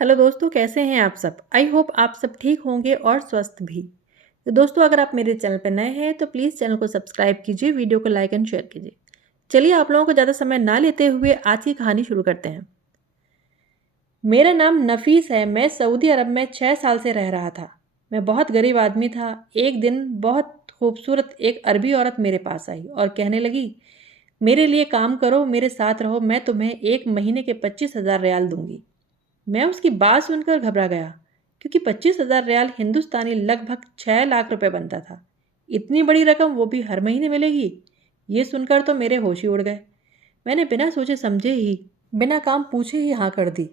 Hello दोस्तों, कैसे हैं आप सब। आई होप आप सब ठीक होंगे और स्वस्थ भी। तो दोस्तों, अगर आप मेरे चैनल पर नए हैं तो प्लीज़ चैनल को सब्सक्राइब कीजिए, वीडियो को लाइक एंड शेयर कीजिए। चलिए, आप लोगों को ज़्यादा समय ना लेते हुए आज की कहानी शुरू करते हैं। मेरा नाम नफीस है। मैं सऊदी अरब में 6 साल से रह रहा था। मैं बहुत गरीब आदमी था। एक दिन बहुत खूबसूरत एक अरबी औरत मेरे पास आई और कहने लगी, मेरे लिए काम करो, मेरे साथ रहो, मैं तुम्हें 1 महीने के 25,000 रियाल दूंगी। मैं उसकी बात सुनकर घबरा गया, क्योंकि 25,000 रियाल हिंदुस्तानी लगभग 6 लाख रुपए बनता था। इतनी बड़ी रकम, वो भी हर महीने मिलेगी। ये सुनकर तो मेरे होश ही उड़ गए। मैंने बिना सोचे समझे ही, बिना काम पूछे ही हाँ कर दी।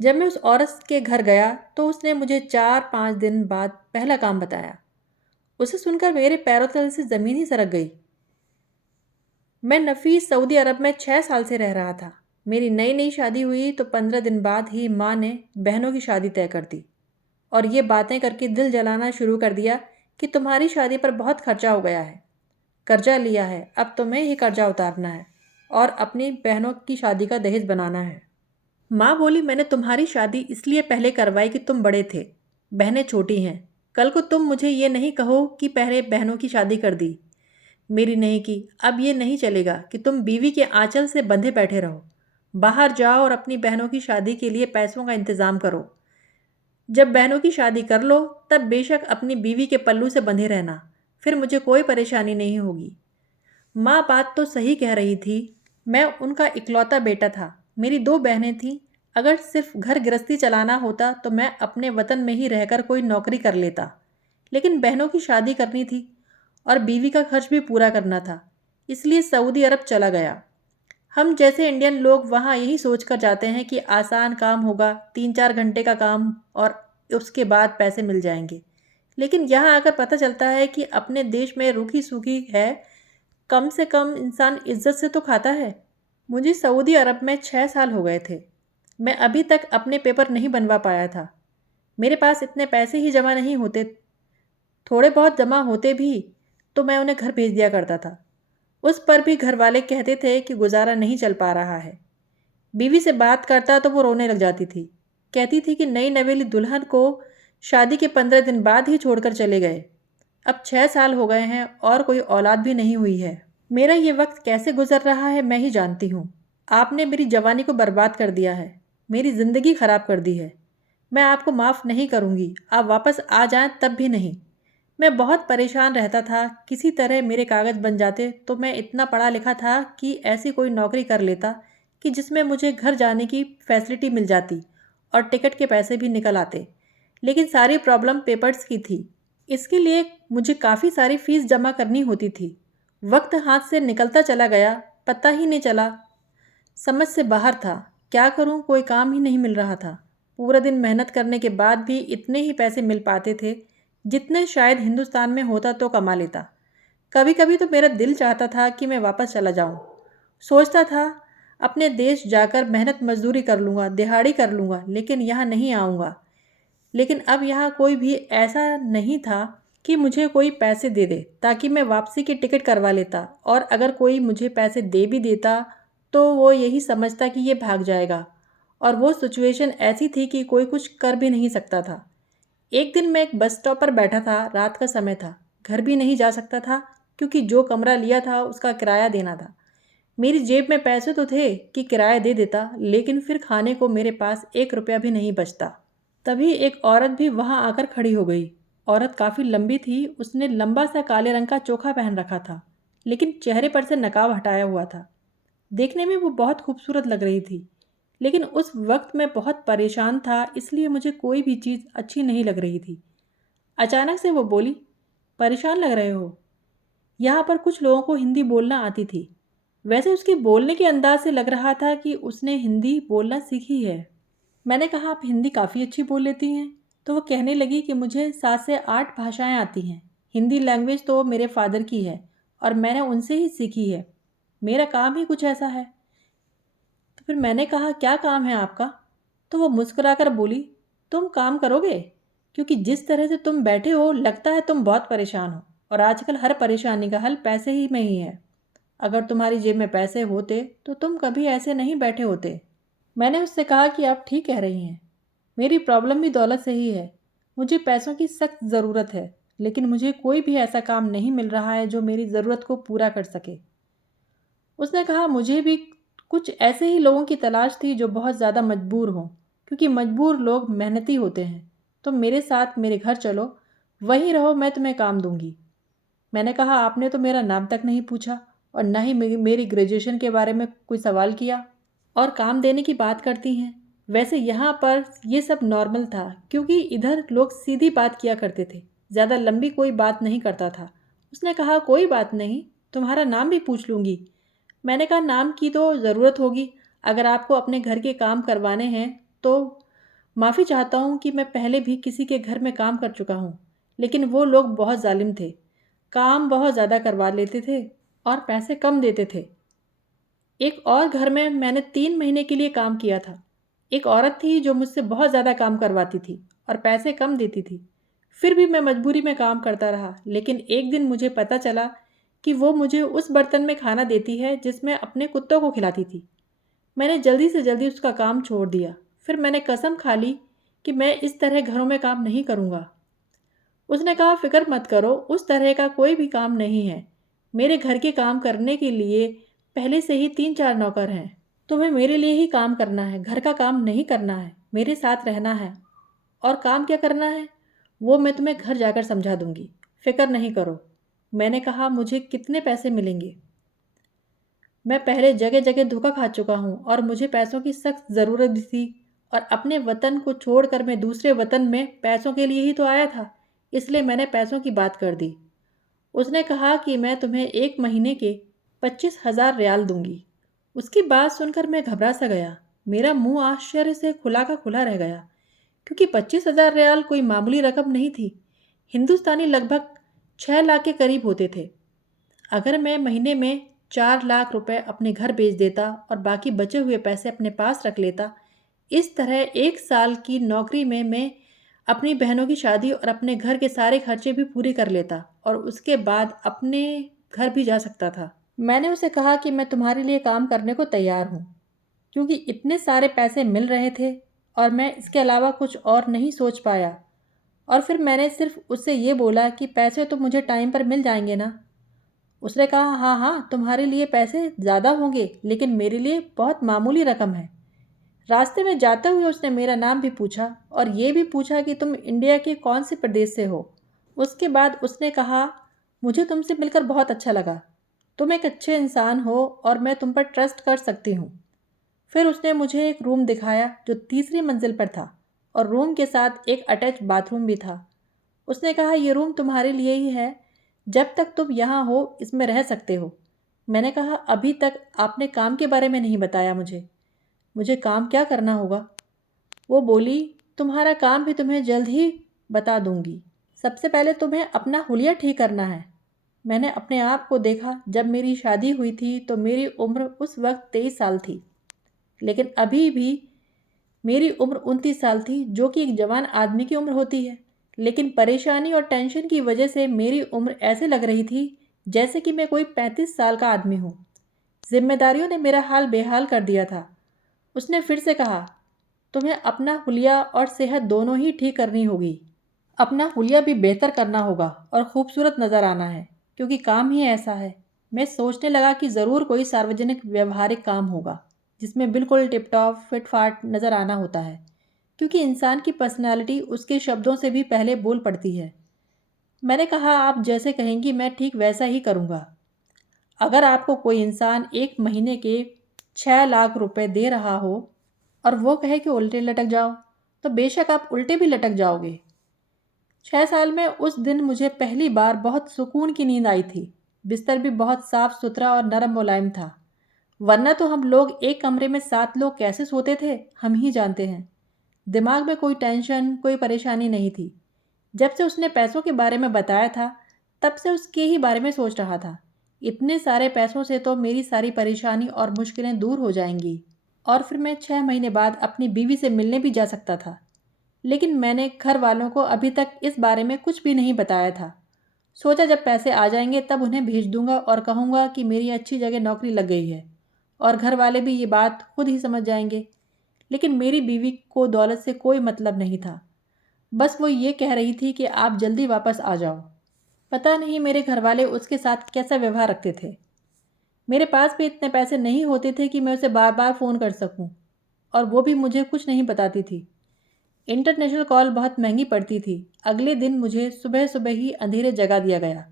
जब मैं उस औरत के घर गया तो उसने मुझे 4-5 दिन बाद पहला काम बताया। उसे सुनकर मेरे पैरों तले से ज़मीन ही सरक गई। मैं नफीस सऊदी अरब में 6 साल से रह रहा था। मेरी नई नई शादी हुई तो 15 दिन बाद ही माँ ने बहनों की शादी तय कर दी और ये बातें करके दिल जलाना शुरू कर दिया कि तुम्हारी शादी पर बहुत खर्चा हो गया है, कर्जा लिया है, अब तुम्हें ही कर्जा उतारना है और अपनी बहनों की शादी का दहेज बनाना है। माँ बोली, मैंने तुम्हारी शादी इसलिए पहले करवाई कि तुम बड़े थे, बहनें छोटी हैं। कल को तुम मुझे ये नहीं कहो कि पहले बहनों की शादी कर दी, मेरी नहीं की। अब ये नहीं चलेगा कि तुम बीवी के आंचल से बंधे बैठे रहो। बाहर जाओ और अपनी बहनों की शादी के लिए पैसों का इंतज़ाम करो। जब बहनों की शादी कर लो तब बेशक अपनी बीवी के पल्लू से बंधे रहना, फिर मुझे कोई परेशानी नहीं होगी। माँ बात तो सही कह रही थी। मैं उनका इकलौता बेटा था। मेरी 2 बहनें थीं। अगर सिर्फ घर गृहस्थी चलाना होता तो मैं अपने वतन में ही रहकर कोई नौकरी कर लेता, लेकिन बहनों की शादी करनी थी और बीवी का खर्च भी पूरा करना था, इसलिए सऊदी अरब चला गया। हम जैसे इंडियन लोग वहाँ यही सोच कर जाते हैं कि आसान काम होगा, 3-4 घंटे का काम, और उसके बाद पैसे मिल जाएंगे। लेकिन यहाँ आकर पता चलता है कि अपने देश में रूखी सूखी है, कम से कम इंसान इज्जत से तो खाता है। मुझे सऊदी अरब में 6 साल हो गए थे। मैं अभी तक अपने पेपर नहीं बनवा पाया था। मेरे पास इतने पैसे ही जमा नहीं होते। थोड़े बहुत जमा होते भी तो मैं उन्हें घर भेज दिया करता था। उस पर भी घर वाले कहते थे कि गुजारा नहीं चल पा रहा है। बीवी से बात करता तो वो रोने लग जाती थी। कहती थी कि नई नवेली दुल्हन को शादी के 15 दिन बाद ही छोड़कर चले गए। अब 6 साल हो गए हैं और कोई औलाद भी नहीं हुई है। मेरा ये वक्त कैसे गुजर रहा है मैं ही जानती हूँ। आपने मेरी जवानी को बर्बाद कर दिया है, मेरी ज़िंदगी ख़राब कर दी है। मैं आपको माफ़ नहीं करूँगी, आप वापस आ जाएं तब भी नहीं। मैं बहुत परेशान रहता था। किसी तरह मेरे कागज़ बन जाते तो मैं इतना पढ़ा लिखा था कि ऐसी कोई नौकरी कर लेता कि जिसमें मुझे घर जाने की फैसिलिटी मिल जाती और टिकट के पैसे भी निकल आते। लेकिन सारी प्रॉब्लम पेपर्स की थी। इसके लिए मुझे काफ़ी सारी फ़ीस जमा करनी होती थी। वक्त हाथ से निकलता चला गया, पता ही नहीं चला। समझ से बाहर था। क्या करूं, कोई काम ही नहीं मिल रहा था। पूरा दिन मेहनत करने के बाद भी इतने ही पैसे मिल पाते थे जितने शायद हिंदुस्तान में होता तो कमा लेता। कभी कभी तो मेरा दिल चाहता था कि मैं वापस चला जाऊं। सोचता था अपने देश जाकर मेहनत मजदूरी कर लूँगा, दिहाड़ी कर लूँगा, लेकिन यहाँ नहीं आऊँगा। लेकिन अब यहाँ कोई भी ऐसा नहीं था कि मुझे कोई पैसे दे दे ताकि मैं वापसी की टिकट करवा लेता, और अगर कोई मुझे पैसे दे भी देता तो वो यही समझता कि ये भाग जाएगा, और वो सिचुएशन ऐसी थी कि कोई कुछ कर भी नहीं सकता था। एक दिन मैं एक बस स्टॉप पर बैठा था, रात का समय था, घर भी नहीं जा सकता था क्योंकि जो कमरा लिया था उसका किराया देना था। मेरी जेब में पैसे तो थे कि किराया दे देता, लेकिन फिर खाने को मेरे पास 1 रुपया भी नहीं बचता। तभी एक औरत भी वहां आकर खड़ी हो गई। औरत काफ़ी लंबी थी। उसने लंबा सा काले रंग का चोखा पहन रखा था, लेकिन चेहरे पर से नकाब हटाया हुआ था। देखने में वो बहुत खूबसूरत लग रही थी, लेकिन उस वक्त मैं बहुत परेशान था, इसलिए मुझे कोई भी चीज़ अच्छी नहीं लग रही थी। अचानक से वो बोली, परेशान लग रहे हो। यहाँ पर कुछ लोगों को हिंदी बोलना आती थी। वैसे उसके बोलने के अंदाज से लग रहा था कि उसने हिंदी बोलना सीखी है। मैंने कहा, आप हिंदी काफ़ी अच्छी बोल लेती हैं। तो वो कहने लगी कि मुझे 7 से 8 भाषाएं आती हैं। हिंदी लैंग्वेज तो मेरे फादर की है और मैंने उनसे ही सीखी है। मेरा काम ही कुछ ऐसा है। तो फिर मैंने कहा, क्या काम है आपका? तो वो मुस्कुराकर बोली, तुम काम करोगे, क्योंकि जिस तरह से तुम बैठे हो लगता है तुम बहुत परेशान हो, और आजकल हर परेशानी का हल पैसे ही में ही है। अगर तुम्हारी जेब में पैसे होते तो तुम कभी ऐसे नहीं बैठे होते। मैंने उससे कहा कि आप ठीक कह रही हैं। मेरी प्रॉब्लम भी दौलत से ही है। मुझे पैसों की सख्त ज़रूरत है, लेकिन मुझे कोई भी ऐसा काम नहीं मिल रहा है जो मेरी ज़रूरत को पूरा कर सके। उसने कहा, मुझे भी कुछ ऐसे ही लोगों की तलाश थी जो बहुत ज़्यादा मजबूर हों, क्योंकि मजबूर लोग मेहनती होते हैं। तो मेरे साथ मेरे घर चलो, वहीं रहो, मैं तुम्हें काम दूंगी। मैंने कहा, आपने तो मेरा नाम तक नहीं पूछा और ना ही मेरी ग्रेजुएशन के बारे में कोई सवाल किया, और काम देने की बात करती हैं। वैसे यहाँ पर ये सब नॉर्मल था, क्योंकि इधर लोग सीधी बात किया करते थे, ज़्यादा लंबी कोई बात नहीं करता था। उसने कहा, कोई बात नहीं, तुम्हारा नाम भी पूछ लूँगी। मैंने कहा, नाम की तो ज़रूरत होगी। अगर आपको अपने घर के काम करवाने हैं तो माफ़ी चाहता हूँ कि मैं पहले भी किसी के घर में काम कर चुका हूँ, लेकिन वो लोग बहुत जालिम थे। काम बहुत ज़्यादा करवा लेते थे और पैसे कम देते थे। एक और घर में मैंने 3 महीने के लिए काम किया था। एक औरत थी जो मुझसे बहुत ज़्यादा काम करवाती थी और पैसे कम देती थी। फिर भी मैं मजबूरी में काम करता रहा, लेकिन एक दिन मुझे पता चला कि वो मुझे उस बर्तन में खाना देती है जिसमें अपने कुत्तों को खिलाती थी। मैंने जल्दी से जल्दी उसका काम छोड़ दिया। फिर मैंने कसम खा ली कि मैं इस तरह घरों में काम नहीं करूँगा। उसने कहा, फिक्र मत करो, उस तरह का कोई भी काम नहीं है। मेरे घर के काम करने के लिए पहले से ही 3-4 नौकर हैं। तुम्हें मेरे लिए ही काम करना है, घर का काम नहीं करना है, मेरे साथ रहना है। और काम क्या करना है वो मैं तुम्हें घर जाकर समझा दूंगी, फिक्र नहीं करो। मैंने कहा, मुझे कितने पैसे मिलेंगे? मैं पहले जगह जगह धोखा खा चुका हूँ और मुझे पैसों की सख्त ज़रूरत भी थी, और अपने वतन को छोड़कर मैं दूसरे वतन में पैसों के लिए ही तो आया था, इसलिए मैंने पैसों की बात कर दी। उसने कहा कि मैं तुम्हें 1 महीने के 25,000 रियाल दूंगी। उसकी बात सुनकर मैं घबरा सा गया। मेरा मुंह आश्चर्य से खुला का खुला रह गया, क्योंकि 25,000 रियाल कोई मामूली रकम नहीं थी। हिंदुस्तानी लगभग 6 लाख के करीब होते थे। अगर मैं महीने में 4 लाख रुपए अपने घर भेज देता और बाकी बचे हुए पैसे अपने पास रख लेता, इस तरह 1 साल की नौकरी में मैं अपनी बहनों की शादी और अपने घर के सारे खर्चे भी पूरे कर लेता और उसके बाद अपने घर भी जा सकता था। मैंने उसे कहा कि मैं तुम्हारे लिए काम करने को तैयार हूँ, क्योंकि इतने सारे पैसे मिल रहे थे और मैं इसके अलावा कुछ और नहीं सोच पाया। और फिर मैंने सिर्फ उससे ये बोला कि पैसे तो मुझे टाइम पर मिल जाएंगे ना। उसने कहा, हाँ हाँ, तुम्हारे लिए पैसे ज़्यादा होंगे, लेकिन मेरे लिए बहुत मामूली रकम है। रास्ते में जाते हुए उसने मेरा नाम भी पूछा और ये भी पूछा कि तुम इंडिया के कौन से प्रदेश से हो। उसके बाद उसने कहा, मुझे तुमसे मिलकर बहुत अच्छा लगा, तुम एक अच्छे इंसान हो और मैं तुम पर ट्रस्ट कर सकती हूँ। फिर उसने मुझे एक रूम दिखाया जो तीसरी मंजिल पर था और रूम के साथ एक अटैच बाथरूम भी था। उसने कहा, ये रूम तुम्हारे लिए ही है, जब तक तुम यहाँ हो इसमें रह सकते हो। मैंने कहा, अभी तक आपने काम के बारे में नहीं बताया मुझे। मुझे काम क्या करना होगा? वो बोली, तुम्हारा काम भी तुम्हें जल्द ही बता दूंगी। सबसे पहले तुम्हें अपना हुलिया ठीक करना है। मैंने अपने आप को देखा। जब मेरी शादी हुई थी तो मेरी उम्र उस वक्त 23 साल थी, लेकिन अभी भी मेरी उम्र 29 साल थी, जो कि एक जवान आदमी की उम्र होती है। लेकिन परेशानी और टेंशन की वजह से मेरी उम्र ऐसे लग रही थी जैसे कि मैं कोई 35 साल का आदमी हूँ। जिम्मेदारियों ने मेरा हाल बेहाल कर दिया था। उसने फिर से कहा, तुम्हें अपना हुलिया और सेहत दोनों ही ठीक करनी होगी। अपना हुलिया भी बेहतर करना होगा और खूबसूरत नज़र आना है, क्योंकि काम ही ऐसा है। मैं सोचने लगा कि ज़रूर कोई सार्वजनिक व्यवहारिक काम होगा जिसमें बिल्कुल टिप टॉप फिट फाट नज़र आना होता है, क्योंकि इंसान की पर्सनालिटी उसके शब्दों से भी पहले बोल पड़ती है। मैंने कहा, आप जैसे कहेंगी मैं ठीक वैसा ही करूँगा। अगर आपको कोई इंसान 1 महीने के 6 लाख रुपए दे रहा हो और वो कहे कि उल्टे लटक जाओ, तो बेशक आप उल्टे भी लटक जाओगे। 6 साल में उस दिन मुझे पहली बार बहुत सुकून की नींद आई थी। बिस्तर भी बहुत साफ सुथरा और नरम मुलायम था, वरना तो हम लोग एक कमरे में 7 लोग कैसे सोते थे हम ही जानते हैं। दिमाग में कोई टेंशन, कोई परेशानी नहीं थी। जब से उसने पैसों के बारे में बताया था, तब से उसके ही बारे में सोच रहा था। इतने सारे पैसों से तो मेरी सारी परेशानी और मुश्किलें दूर हो जाएंगी और फिर मैं 6 महीने बाद अपनी बीवी से मिलने भी जा सकता था। लेकिन मैंने घर वालों को अभी तक इस बारे में कुछ भी नहीं बताया था। सोचा जब पैसे आ जाएंगे तब उन्हें भेज दूंगा और कहूँगा कि मेरी अच्छी जगह नौकरी लग गई है, और घर वाले भी ये बात खुद ही समझ जाएंगे। लेकिन मेरी बीवी को दौलत से कोई मतलब नहीं था। बस वो ये कह रही थी कि आप जल्दी वापस आ जाओ। पता नहीं मेरे घरवाले उसके साथ कैसा व्यवहार रखते थे। मेरे पास भी इतने पैसे नहीं होते थे कि मैं उसे बार बार फ़ोन कर सकूं, और वो भी मुझे कुछ नहीं बताती थी। इंटरनेशनल कॉल बहुत महंगी पड़ती थी। अगले दिन मुझे सुबह सुबह ही अंधेरे जगा दिया गया।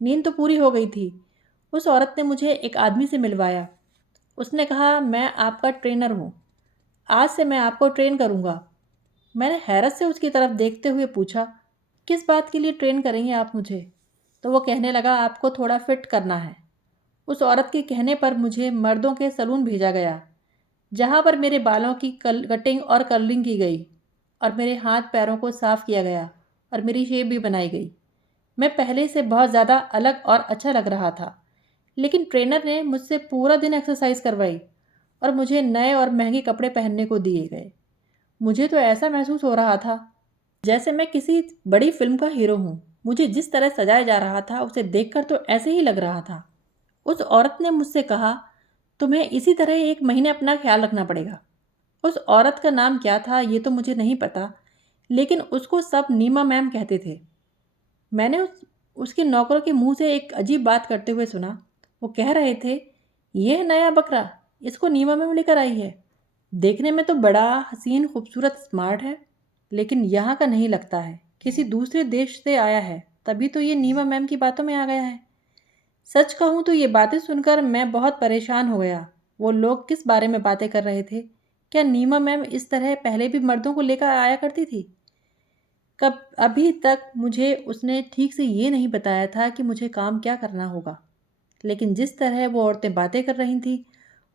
नींद तो पूरी हो गई थी। उस औरत ने मुझे एक आदमी से मिलवाया। उसने कहा, मैं आपका ट्रेनर हूँ, आज से मैं आपको ट्रेन करूँगा। मैंने हैरत से उसकी तरफ देखते हुए पूछा, किस बात के लिए ट्रेन करेंगे आप मुझे? तो वो कहने लगा, आपको थोड़ा फिट करना है। उस औरत के कहने पर मुझे मर्दों के सलून भेजा गया, जहाँ पर मेरे बालों की कटिंग और कर्लिंग की गई, और मेरे हाथ पैरों को साफ़ किया गया, और मेरी शेप भी बनाई गई। मैं पहले से बहुत ज़्यादा अलग और अच्छा लग रहा था, लेकिन ट्रेनर ने मुझसे पूरा दिन एक्सरसाइज करवाई और मुझे नए और महंगे कपड़े पहनने को दिए गए। मुझे तो ऐसा महसूस हो रहा था जैसे मैं किसी बड़ी फिल्म का हीरो हूँ। मुझे जिस तरह सजाया जा रहा था उसे देखकर तो ऐसे ही लग रहा था। उस औरत ने मुझसे कहा, तुम्हें इसी तरह 1 महीने अपना ख्याल रखना पड़ेगा। उस औरत का नाम क्या था ये तो मुझे नहीं पता, लेकिन उसको सब नीमा मैम कहते थे। मैंने उसके नौकरों के मुंह से एक अजीब बात करते हुए सुना। वो कह रहे थे, यह नया बकरा, इसको नीमा मैम लेकर आई है। देखने में तो बड़ा हसीन, खूबसूरत, स्मार्ट है, लेकिन यहाँ का नहीं लगता है। किसी दूसरे देश से आया है, तभी तो ये नीमा मैम की बातों में आ गया है। सच कहूँ तो ये बातें सुनकर मैं बहुत परेशान हो गया। वो लोग किस बारे में बातें कर रहे थे? क्या नीमा मैम इस तरह पहले भी मर्दों को लेकर आया करती थी? कब अभी तक मुझे उसने ठीक से ये नहीं बताया था कि मुझे काम क्या करना होगा। लेकिन जिस तरह वो औरतें बातें कर रही थीं,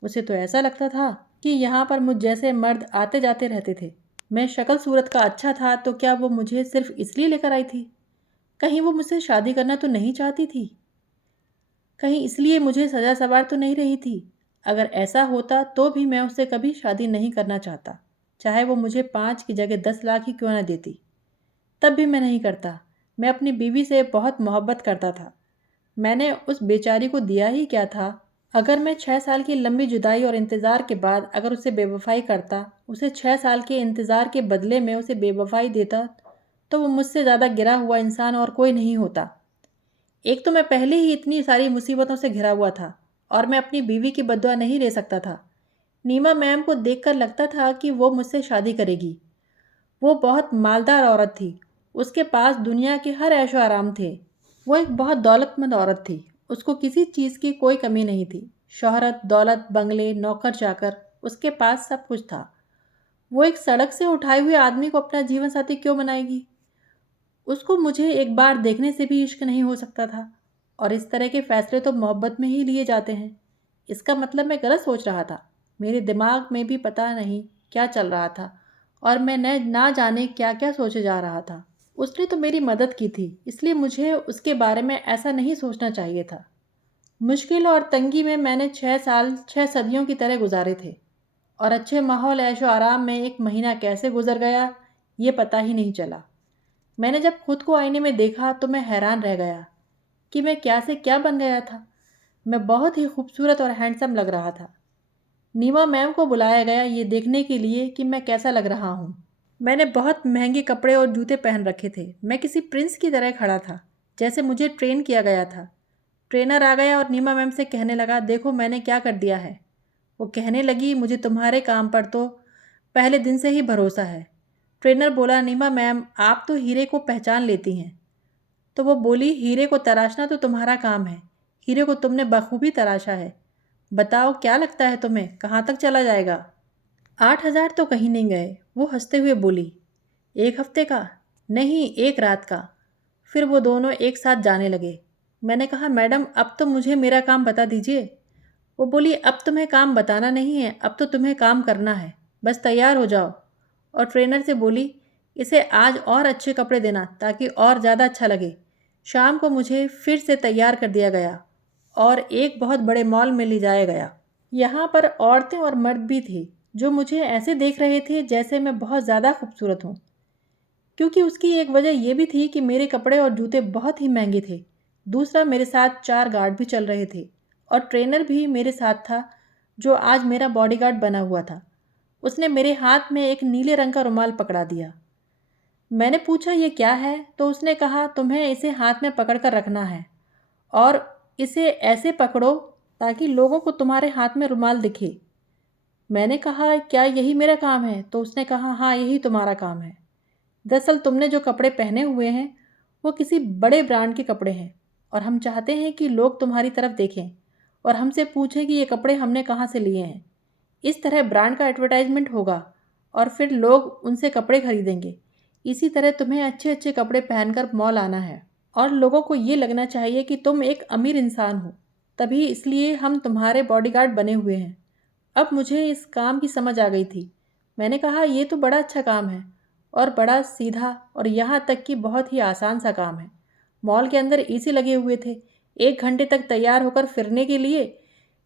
उसे तो ऐसा लगता था कि यहाँ पर मुझ जैसे मर्द आते जाते रहते थे। मैं शक्ल सूरत का अच्छा था तो क्या वो मुझे सिर्फ इसलिए लेकर आई थी? कहीं वो मुझसे शादी करना तो नहीं चाहती थी? कहीं इसलिए मुझे सजा सवार तो नहीं रही थी? अगर ऐसा होता तो भी मैं उससे कभी शादी नहीं करना चाहता, चाहे वो मुझे 5 की जगह 10 लाख ही क्यों ना देती। तब भी मैं नहीं करता। मैं अपनी बीवी से बहुत मोहब्बत करता था। मैंने उस बेचारी को दिया ही क्या था? अगर मैं 6 साल की लंबी जुदाई और इंतज़ार के बाद अगर उसे बेवफाई करता, उसे 6 साल के इंतज़ार के बदले में उसे बेवफाई देता, तो वो मुझसे ज़्यादा गिरा हुआ इंसान और कोई नहीं होता। एक तो मैं पहले ही इतनी सारी मुसीबतों से घिरा हुआ था, और मैं अपनी बीवी की बद्दुआ नहीं ले सकता था। नीमा मैम को देखकर लगता था कि वो मुझसे शादी करेगी। वो बहुत मालदार औरत थी। उसके पास दुनिया के हर ऐशो आराम थे। वो एक बहुत दौलतमंद औरत थी। उसको किसी चीज़ की कोई कमी नहीं थी। शोहरत, दौलत, बंगले, नौकर चाकर, उसके पास सब कुछ था। वो एक सड़क से उठाए हुए आदमी को अपना जीवन साथी क्यों बनाएगी? उसको मुझे एक बार देखने से भी इश्क नहीं हो सकता था, और इस तरह के फैसले तो मोहब्बत में ही लिए जाते हैं। इसका मतलब मैं गलत सोच रहा था। मेरे दिमाग में भी पता नहीं क्या चल रहा था, और मैं न ना जाने क्या क्या सोचे जा रहा था। उसने तो मेरी मदद की थी, इसलिए मुझे उसके बारे में ऐसा नहीं सोचना चाहिए था। मुश्किल और तंगी में मैंने 6 साल 6 सदियों की तरह गुजारे थे, और अच्छे माहौल ऐशो आराम में 1 महीना कैसे गुजर गया ये पता ही नहीं चला। मैंने जब खुद को आईने में देखा तो मैं हैरान रह गया कि मैं क्या से क्या बन गया था। मैं बहुत ही खूबसूरत और हैंडसम लग रहा था। नीमा मैम को बुलाया गया ये देखने के लिए कि मैं कैसा लग रहा हूँ। मैंने बहुत महंगे कपड़े और जूते पहन रखे थे। मैं किसी प्रिंस की तरह खड़ा था, जैसे मुझे ट्रेन किया गया था। ट्रेनर आ गया और नीमा मैम से कहने लगा, देखो मैंने क्या कर दिया है। वो कहने लगी, मुझे तुम्हारे काम पर तो पहले दिन से ही भरोसा है। ट्रेनर बोला, नीमा मैम आप तो हीरे को पहचान लेती हैं। तो वो बोली, हीरे को तराशना तो तुम्हारा काम है। हीरे को तुमने बखूबी तराशा है। बताओ क्या लगता है तुम्हें, कहाँ तक चला जाएगा? 8,000 तो कहीं नहीं गए। वो हंसते हुए बोली, 1 हफ्ते का? नहीं, 1 रात का। फिर वो दोनों एक साथ जाने लगे। मैंने कहा, मैडम अब तो मुझे मेरा काम बता दीजिए। वो बोली, अब तुम्हें काम बताना नहीं है, अब तो तुम्हें काम करना है। बस तैयार हो जाओ। और ट्रेनर से बोली, इसे आज और अच्छे कपड़े देना ताकि और ज़्यादा अच्छा लगे। शाम को मुझे फिर से तैयार कर दिया गया और एक बहुत बड़े मॉल में ले जाया गया। यहाँ पर औरतें और मर्द भी थे जो मुझे ऐसे देख रहे थे जैसे मैं बहुत ज़्यादा खूबसूरत हूँ, क्योंकि उसकी एक वजह यह भी थी कि मेरे कपड़े और जूते बहुत ही महंगे थे। दूसरा, मेरे साथ 4 गार्ड भी चल रहे थे, और ट्रेनर भी मेरे साथ था जो आज मेरा बॉडीगार्ड बना हुआ था। उसने मेरे हाथ में एक नीले रंग का रुमाल पकड़ा दिया। मैंने पूछा ये क्या है, तो उसने कहा तुम्हें इसे हाथ में पकड़ कर रखना है और इसे ऐसे पकड़ो ताकि लोगों को तुम्हारे हाथ में रुमाल दिखे। मैंने कहा क्या यही मेरा काम है? तो उसने कहा हाँ, यही तुम्हारा काम है। दरअसल तुमने जो कपड़े पहने हुए हैं वो किसी बड़े ब्रांड के कपड़े हैं और हम चाहते हैं कि लोग तुम्हारी तरफ देखें और हमसे पूछें कि ये कपड़े हमने कहाँ से लिए हैं। इस तरह ब्रांड का एडवर्टाइजमेंट होगा और फिर लोग उनसे कपड़े खरीदेंगे। इसी तरह तुम्हें अच्छे अच्छे कपड़े पहनकर मॉल आना है और लोगों को ये लगना चाहिए कि तुम एक अमीर इंसान हो, तभी इसलिए हम तुम्हारे बॉडीगार्ड बने हुए हैं। अब मुझे इस काम की समझ आ गई थी। मैंने कहा ये तो बड़ा अच्छा काम है और बड़ा सीधा और यहाँ तक कि बहुत ही आसान सा काम है। मॉल के अंदर एसी लगे हुए थे। 1 घंटे तक तैयार होकर फिरने के लिए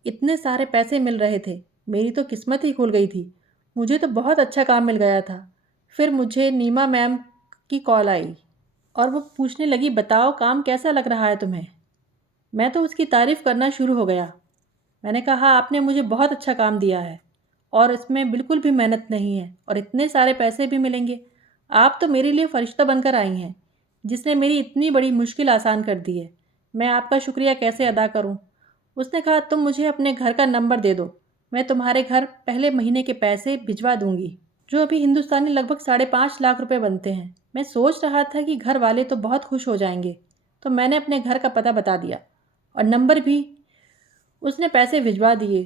इतने सारे पैसे मिल रहे थे। मेरी तो किस्मत ही खुल गई थी। मुझे तो बहुत अच्छा काम मिल गया था। फिर मुझे नीमा मैम की कॉल आई और वो पूछने लगी बताओ काम कैसा लग रहा है तुम्हें। मैं तो उसकी तारीफ़ करना शुरू हो गया। मैंने कहा आपने मुझे बहुत अच्छा काम दिया है और इसमें बिल्कुल भी मेहनत नहीं है और इतने सारे पैसे भी मिलेंगे। आप तो मेरे लिए फ़रिश्ता बनकर आई हैं जिसने मेरी इतनी बड़ी मुश्किल आसान कर दी है। मैं आपका शुक्रिया कैसे अदा करूं? उसने कहा तुम मुझे अपने घर का नंबर दे दो, मैं तुम्हारे घर पहले महीने के पैसे भिजवा दूंगी, जो अभी हिंदुस्तानी लगभग 5.5 लाख रुपए बनते हैं। मैं सोच रहा था कि घर वाले तो बहुत खुश हो जाएंगे, तो मैंने अपने घर का पता बता दिया और नंबर भी। उसने पैसे भिजवा दिए,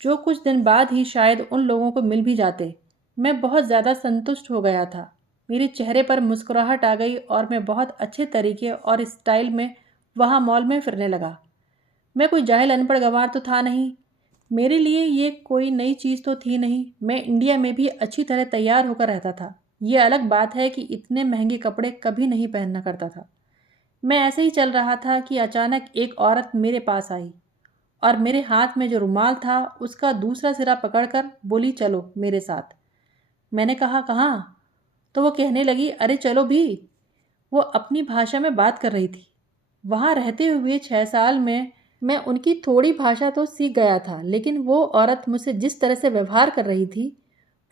जो कुछ दिन बाद ही शायद उन लोगों को मिल भी जाते। मैं बहुत ज़्यादा संतुष्ट हो गया था। मेरे चेहरे पर मुस्कुराहट आ गई और मैं बहुत अच्छे तरीके और स्टाइल में वहाँ मॉल में फिरने लगा। मैं कोई जाहिल अनपढ़ गंवार तो था नहीं। मेरे लिए ये कोई नई चीज़ तो थी नहीं। मैं इंडिया में भी अच्छी तरह तैयार होकर रहता था। ये अलग बात है कि इतने महंगे कपड़े कभी नहीं पहनना करता था। मैं ऐसे ही चल रहा था कि अचानक एक औरत मेरे पास आई और मेरे हाथ में जो रुमाल था उसका दूसरा सिरा पकड़कर बोली चलो मेरे साथ। मैंने कहा कहाँ? तो वो कहने लगी अरे चलो भी। वो अपनी भाषा में बात कर रही थी। वहाँ रहते हुए 6 साल में मैं उनकी थोड़ी भाषा तो सीख गया था, लेकिन वो औरत मुझसे जिस तरह से व्यवहार कर रही थी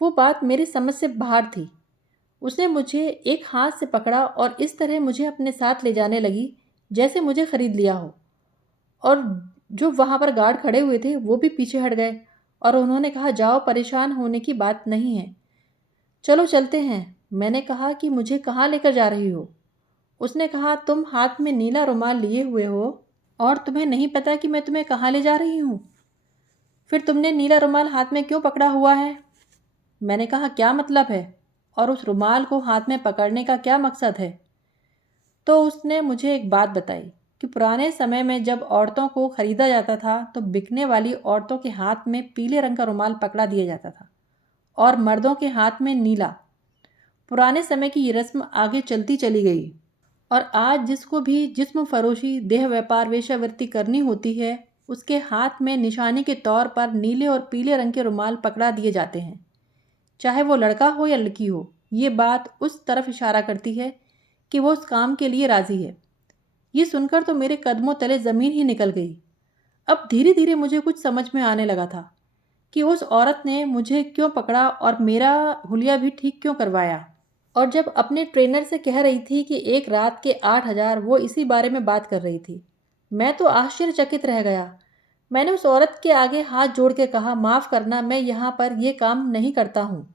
वो बात मेरी समझ से बाहर थी। उसने मुझे एक हाथ से पकड़ा और इस तरह मुझे अपने साथ ले जाने लगी जैसे मुझे खरीद लिया हो। और जो वहाँ पर गार्ड खड़े हुए थे वो भी पीछे हट गए और उन्होंने कहा जाओ, परेशान होने की बात नहीं है, चलो चलते हैं। मैंने कहा कि मुझे कहाँ लेकर जा रही हो? उसने कहा तुम हाथ में नीला रुमाल लिए हुए हो और तुम्हें नहीं पता कि मैं तुम्हें कहाँ ले जा रही हूँ? फिर तुमने नीला रुमाल हाथ में क्यों पकड़ा हुआ है? मैंने कहा क्या मतलब है और उस रुमाल को हाथ में पकड़ने का क्या मकसद है? तो उसने मुझे एक बात बताई कि पुराने समय में जब औरतों को खरीदा जाता था तो बिकने वाली औरतों के हाथ में पीले रंग का रुमाल पकड़ा दिया जाता था और मर्दों के हाथ में नीला। पुराने समय की ये रस्म आगे चलती चली गई और आज जिसको भी जिस्म फरोशी, देह व्यापार, वेश्यावृत्ति करनी होती है उसके हाथ में निशानी के तौर पर नीले और पीले रंग के रुमाल पकड़ा दिए जाते हैं, चाहे वो लड़का हो या लड़की हो। ये बात उस तरफ इशारा करती है कि वो उस काम के लिए राज़ी है। ये सुनकर तो मेरे कदमों तले ज़मीन ही निकल गई। अब धीरे धीरे मुझे कुछ समझ में आने लगा था कि उस औरत ने मुझे क्यों पकड़ा और मेरा हुलिया भी ठीक क्यों करवाया। और जब अपने ट्रेनर से कह रही थी कि एक रात के 8,000, वो इसी बारे में बात कर रही थी। मैं तो आश्चर्यचकित रह गया। मैंने उस औरत के आगे हाथ जोड़ के कहा माफ़ करना, मैं यहाँ पर यह काम नहीं करता हूँ।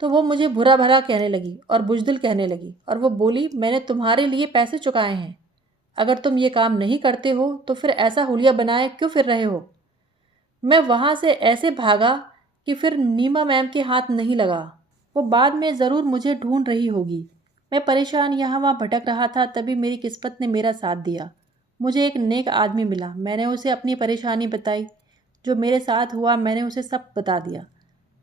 तो वो मुझे बुरा भला कहने लगी और बुज़दिल कहने लगी और वो बोली मैंने तुम्हारे लिए पैसे चुकाए हैं, अगर तुम ये काम नहीं करते हो तो फिर ऐसा हुलिया बनाए क्यों फिर रहे हो। मैं वहाँ से ऐसे भागा कि फिर नीमा मैम के हाथ नहीं लगा। वो बाद में ज़रूर मुझे ढूंढ रही होगी। मैं परेशान यहाँ वहाँ भटक रहा था, तभी मेरी किस्मत ने मेरा साथ दिया। मुझे एक नेक आदमी मिला। मैंने उसे अपनी परेशानी बताई, जो मेरे साथ हुआ मैंने उसे सब बता दिया।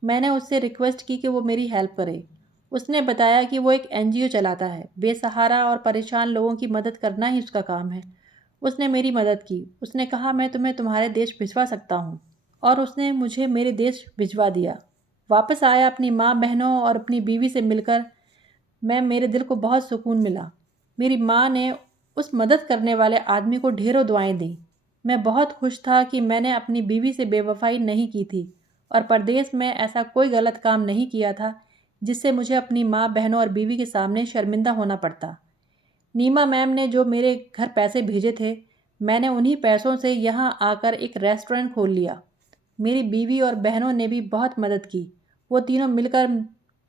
मैंने उससे रिक्वेस्ट की कि वो मेरी हेल्प करे। उसने बताया कि वो एक एनजीओ चलाता है, बेसहारा और परेशान लोगों की मदद करना ही उसका काम है। उसने मेरी मदद की। उसने कहा मैं तुम्हें तुम्हारे देश भिजवा सकता हूँ और उसने मुझे मेरे देश भिजवा दिया। वापस आया अपनी माँ बहनों और अपनी बीवी से मिलकर मेरे दिल को बहुत सुकून मिला। मेरी माँ ने उस मदद करने वाले आदमी को ढेरों दुआएं दी। मैं बहुत खुश था कि मैंने अपनी बीवी से बेवफाई नहीं की थी और परदेश में ऐसा कोई गलत काम नहीं किया था जिससे मुझे अपनी माँ, बहनों और बीवी के सामने शर्मिंदा होना पड़ता। नीमा मैम ने जो मेरे घर पैसे भेजे थे, मैंने उन्हीं पैसों से यहाँ आकर एक रेस्टोरेंट खोल लिया। मेरी बीवी और बहनों ने भी बहुत मदद की। वो तीनों मिलकर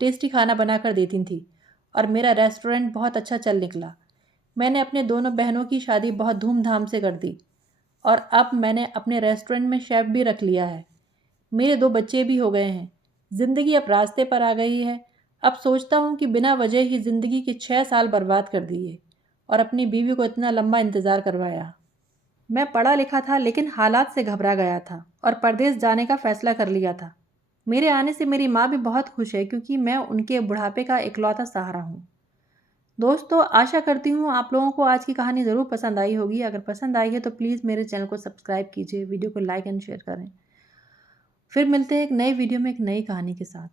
टेस्टी खाना बनाकर देती थी और मेरा रेस्टोरेंट बहुत अच्छा चल निकला। मैंने अपने दोनों बहनों की शादी बहुत धूमधाम से कर दी और अब मैंने अपने रेस्टोरेंट में शेफ़ भी रख लिया है। मेरे 2 बच्चे भी हो गए हैं। ज़िंदगी अब रास्ते पर आ गई है। अब सोचता हूँ कि बिना वजह ही ज़िंदगी के 6 साल बर्बाद कर दिए और अपनी बीवी को इतना लंबा इंतज़ार करवाया। मैं पढ़ा लिखा था लेकिन हालात से घबरा गया था और परदेश जाने का फ़ैसला कर लिया था। मेरे आने से मेरी माँ भी बहुत खुश है क्योंकि मैं उनके बुढ़ापे का इकलौता सहारा हूँ। दोस्तों, आशा करती हूँ आप लोगों को आज की कहानी ज़रूर पसंद आई होगी। अगर पसंद आई है तो प्लीज़ मेरे चैनल को सब्सक्राइब कीजिए, वीडियो को लाइक एंड शेयर करें। फिर मिलते हैं एक नए वीडियो में एक नई कहानी के साथ।